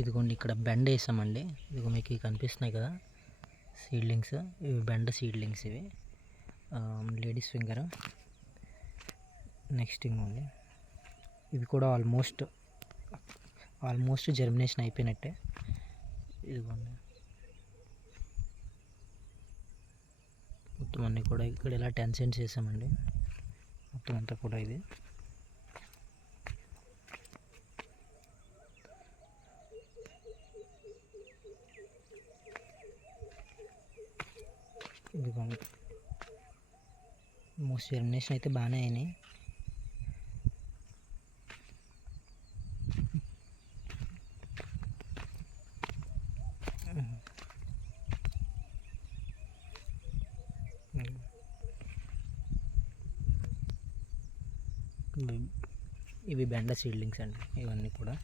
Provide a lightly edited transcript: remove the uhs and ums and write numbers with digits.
ఇదిగోండి ఇక్కడ బెండ వేసామండి. ఇదిగో మీకు కనిపిస్తున్నాయి కదా సీడ్లింగ్స్, ఇవి బెండ సీడ్లింగ్స్. ఇవి లేడీస్ ఫింగర్. నెక్స్ట్ ఇంకోండి ఇవి కూడా ఆల్మోస్ట్ జర్మినేషన్ అయిపోయినట్టే. ఇదిగోండి మొత్తం అన్నీ కూడా ఇక్కడ ఇలా 10 సెంట్స్ వేసామండి మొత్తం అంతా కూడా. ఇది ఇదిగోండి మోస్ట్ జర్మినేషన్ అయితే బాగానే అయినాయి. ఇవి బెండ సీడ్లింగ్స్ అండి ఇవన్నీ కూడా.